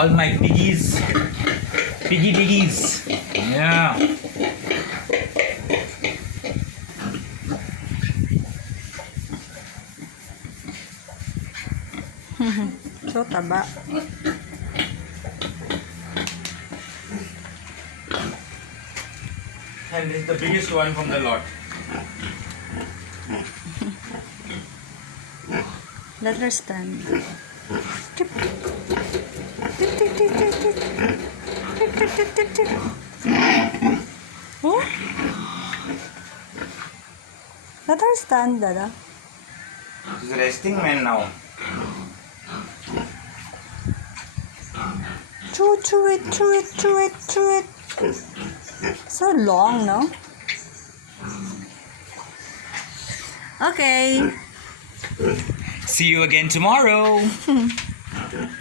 All my piggies. Piggies. Yeah. So taba. And this is the biggest one from the lot. Let her stand. Oh? Let her stand, Dada. She's resting man now. Chew it. So long, no? Okay. See you again tomorrow.